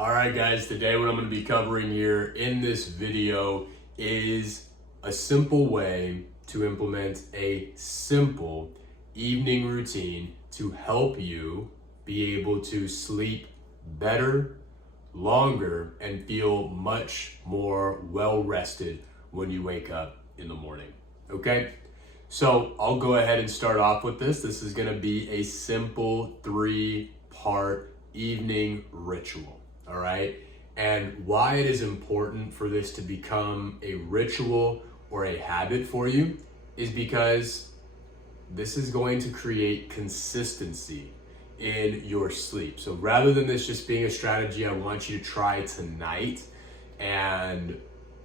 All right, guys, today what I'm going to be covering here in this video is a simple way to implement a simple evening routine to help you be able to sleep better, longer, and feel much more well-rested when you wake up in the morning, okay? So I'll go ahead and start off with this. This is going to be a simple 3-part evening ritual. All right. And why it is important for this to become a ritual or a habit for you is because this is going to create consistency in your sleep. So rather than this just being a strategy I want you to try tonight and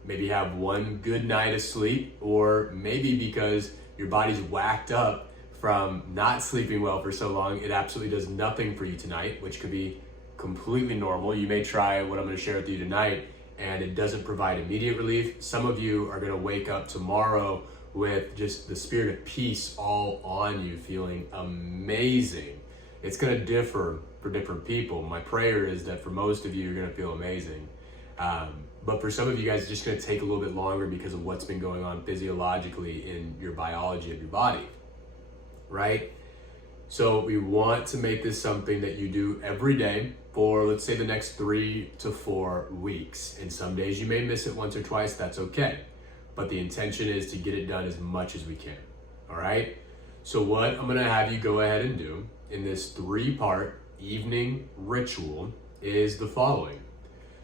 maybe have one good night of sleep, or maybe because your body's whacked up from not sleeping well for so long, it absolutely does nothing for you tonight, which could be completely normal. You may try what I'm going to share with you tonight and it doesn't provide immediate relief. Some of you are going to wake up tomorrow with just the spirit of peace all on you, feeling amazing. It's going to differ for different people. My prayer is that for most of you, you're going to feel amazing. But for some of you guys, it's just going to take a little bit longer because of what's been going on physiologically in your biology of your body, right? So we want to make this something that you do every day for, let's say, the next 3 to 4 weeks. And some days you may miss it once or twice, that's okay. But the intention is to get it done as much as we can, all right? So what I'm gonna have you go ahead and do in this 3-part evening ritual is the following.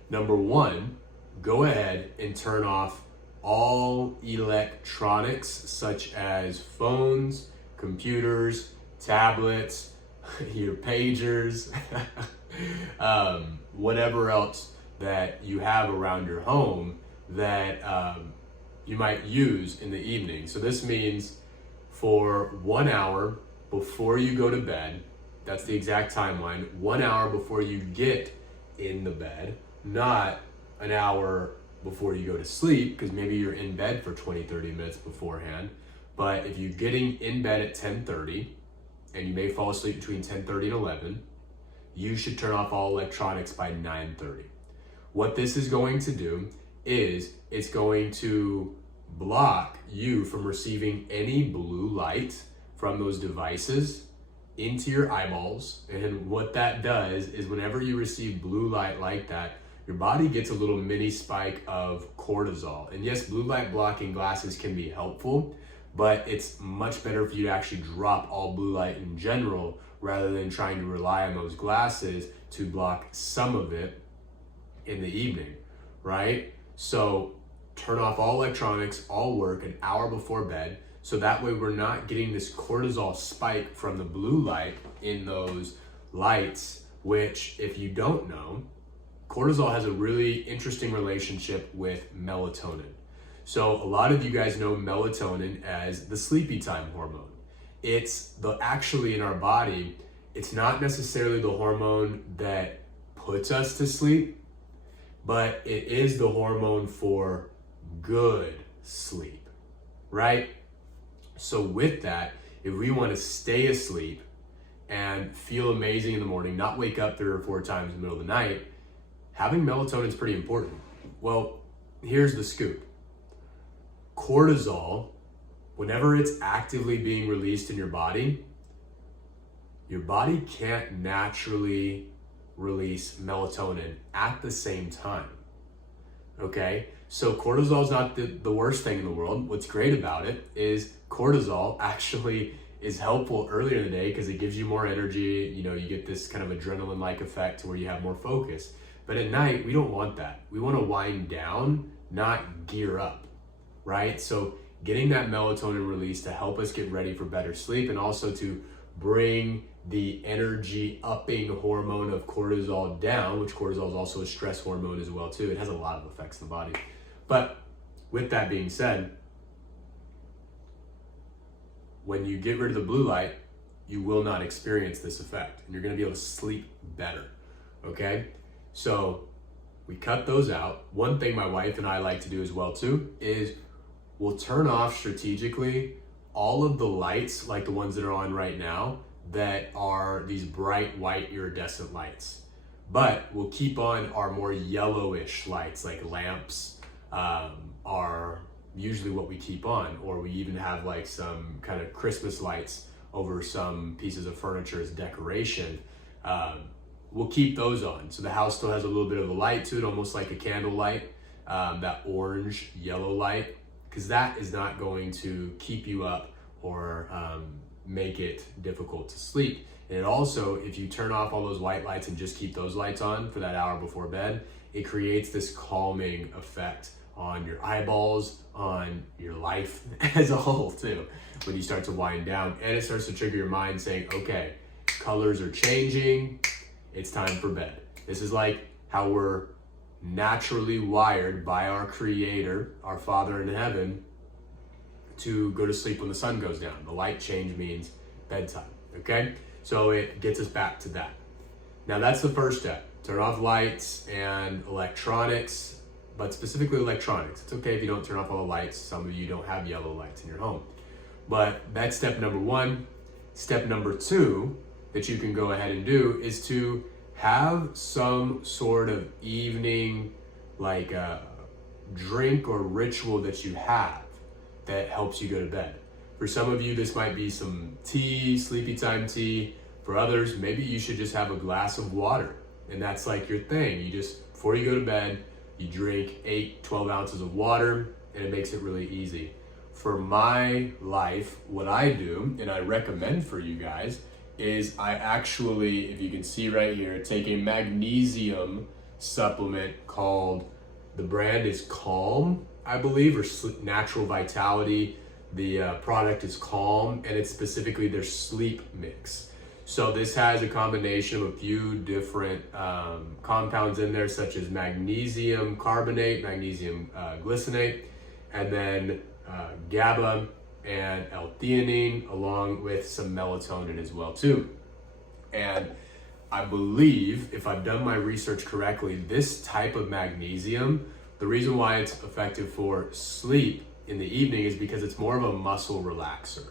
Number 1, go ahead and turn off all electronics such as phones, computers, tablets, your pagers, whatever else that you have around your home that you might use in the evening. So this means for 1 hour before you go to bed, that's the exact timeline, 1 hour before you get in the bed, not an hour before you go to sleep, because maybe you're in bed for 20-30 minutes beforehand. But if you're getting in bed at 10:30, and you may fall asleep between 10:30 and 11, you should turn off all electronics by 9:30. What this is going to do is it's going to block you from receiving any blue light from those devices into your eyeballs. And what that does is whenever you receive blue light like that, your body gets a little mini spike of cortisol. And yes, blue light blocking glasses can be helpful, but it's much better for you to actually drop all blue light in general rather than trying to rely on those glasses to block some of it in the evening, right? So turn off all electronics, all work an hour before bed, so that way we're not getting this cortisol spike from the blue light in those lights, which, if you don't know, cortisol has a really interesting relationship with melatonin. So a lot of you guys know melatonin as the sleepy time hormone. It's actually in our body, it's not necessarily the hormone that puts us to sleep, but it is the hormone for good sleep, right? So with that, if we want to stay asleep and feel amazing in the morning, not wake up 3 or 4 times in the middle of the night, having melatonin is pretty important. Well, here's the scoop. Cortisol, whenever it's actively being released in your body can't naturally release melatonin at the same time, okay? So cortisol is not the worst thing in the world. What's great about it is cortisol actually is helpful earlier in the day because it gives you more energy. You know, you get this kind of adrenaline-like effect to where you have more focus. But at night, we don't want that. We want to wind down, not gear up, right? So getting that melatonin release to help us get ready for better sleep, and also to bring the energy upping hormone of cortisol down, which cortisol is also a stress hormone as well too. It has a lot of effects in the body. But with that being said, when you get rid of the blue light, you will not experience this effect and you're going to be able to sleep better, okay? So we cut those out. One thing my wife and I like to do as well too is we'll turn off strategically all of the lights, like the ones that are on right now, that are these bright white iridescent lights. but we'll keep on our more yellowish lights, like lamps are usually what we keep on, or we even have like some kind of Christmas lights over some pieces of furniture as decoration. We'll keep those on. So the house still has a little bit of a light to it, almost like a candle light, that orange yellow light, because that is not going to keep you up or make it difficult to sleep. And it also, if you turn off all those white lights and just keep those lights on for that hour before bed, it creates this calming effect on your eyeballs, on your life as a whole too, when you start to wind down. And it starts to trigger your mind saying, okay, colors are changing, it's time for bed. This is like how we're naturally wired by our Creator, our Father in heaven, to go to sleep when the sun goes down. The light change means bedtime, okay? So it gets us back to that. Now that's the first step. Turn off lights and electronics, but specifically electronics. It's okay if you don't turn off all the lights. Some of you don't have yellow lights in your home. But that's step number one. Step number two that you can go ahead and do is to have some sort of evening, like drink or ritual that you have that helps you go to bed. For some of you, this might be some tea, sleepy time tea. For others, maybe you should just have a glass of water, and that's like your thing. You just, before you go to bed, you drink 12 ounces of water, and it makes it really easy. For my life, what I do, and I recommend for you guys, is I actually, if you can see right here, take a magnesium supplement called, the brand is Calm, I believe, or Natural Vitality. The product is Calm, and it's specifically their sleep mix. So this has a combination of a few different compounds in there, such as magnesium carbonate, magnesium glycinate, and then GABA and L-theanine, along with some melatonin as well too. And I believe, if I've done my research correctly, this type of magnesium, the reason why it's effective for sleep in the evening is because it's more of a muscle relaxer,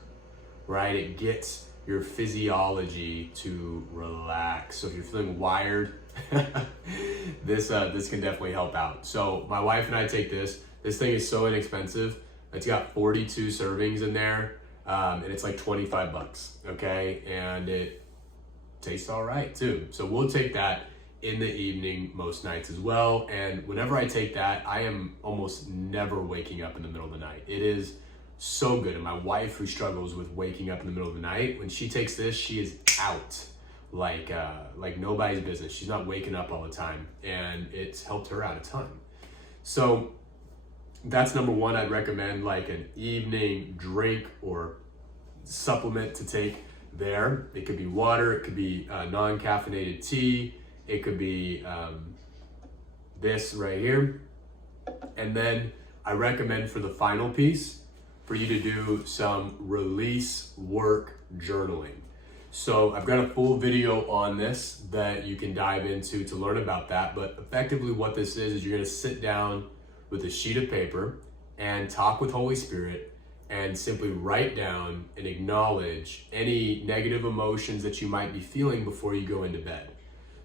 right? It gets your physiology to relax. So if you're feeling wired, this can definitely help out. So my wife and I take this. This thing is so inexpensive. It's got 42 servings in there, and it's like 25 bucks, okay? And it tastes all right too. So we'll take that in the evening most nights as well. And whenever I take that, I am almost never waking up in the middle of the night. It is so good. And my wife, who struggles with waking up in the middle of the night, when she takes this, she is out like nobody's business. She's not waking up all the time, and it's helped her out a ton. So that's number one. I'd recommend like an evening drink or supplement to take there. It could be water, it could be non-caffeinated tea, it could be this right here. And then I recommend for the final piece, for you to do some release work journaling. So I've got a full video on this that you can dive into to learn about that. But effectively what this is you're gonna sit down with a sheet of paper and talk with Holy Spirit and simply write down and acknowledge any negative emotions that you might be feeling before you go into bed.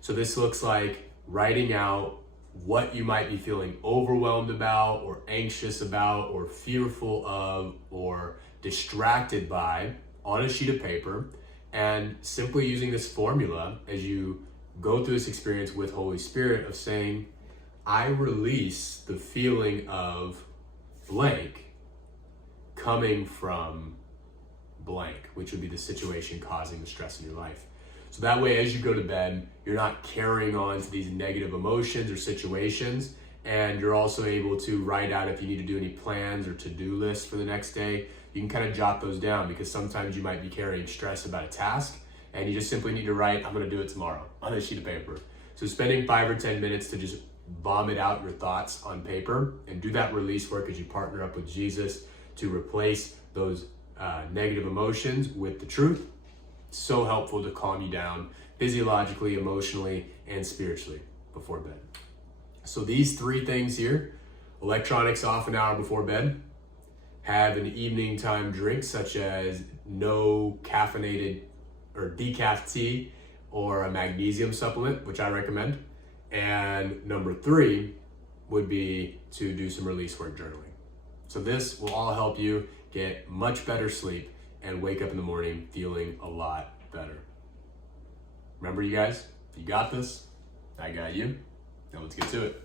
So this looks like writing out what you might be feeling overwhelmed about or anxious about or fearful of or distracted by on a sheet of paper, and simply using this formula as you go through this experience with Holy Spirit of saying, I release the feeling of blank coming from blank, which would be the situation causing the stress in your life. So that way, as you go to bed, you're not carrying on to these negative emotions or situations, and you're also able to write out if you need to do any plans or to-do lists for the next day. You can kind of jot those down, because sometimes you might be carrying stress about a task, and you just simply need to write, I'm gonna do it tomorrow, on a sheet of paper. So spending 5 or 10 minutes to just vomit out your thoughts on paper and do that release work as you partner up with Jesus to replace those negative emotions with the truth. So helpful to calm you down physiologically, emotionally, and spiritually before bed. So these three things here: electronics off an hour before bed, have an evening time drink such as no caffeinated or decaf tea or a magnesium supplement, which I recommend. And number 3 would be to do some release work journaling. So this will all help you get much better sleep and wake up in the morning feeling a lot better. Remember, you guys, you got this. I got you. Now let's get to it.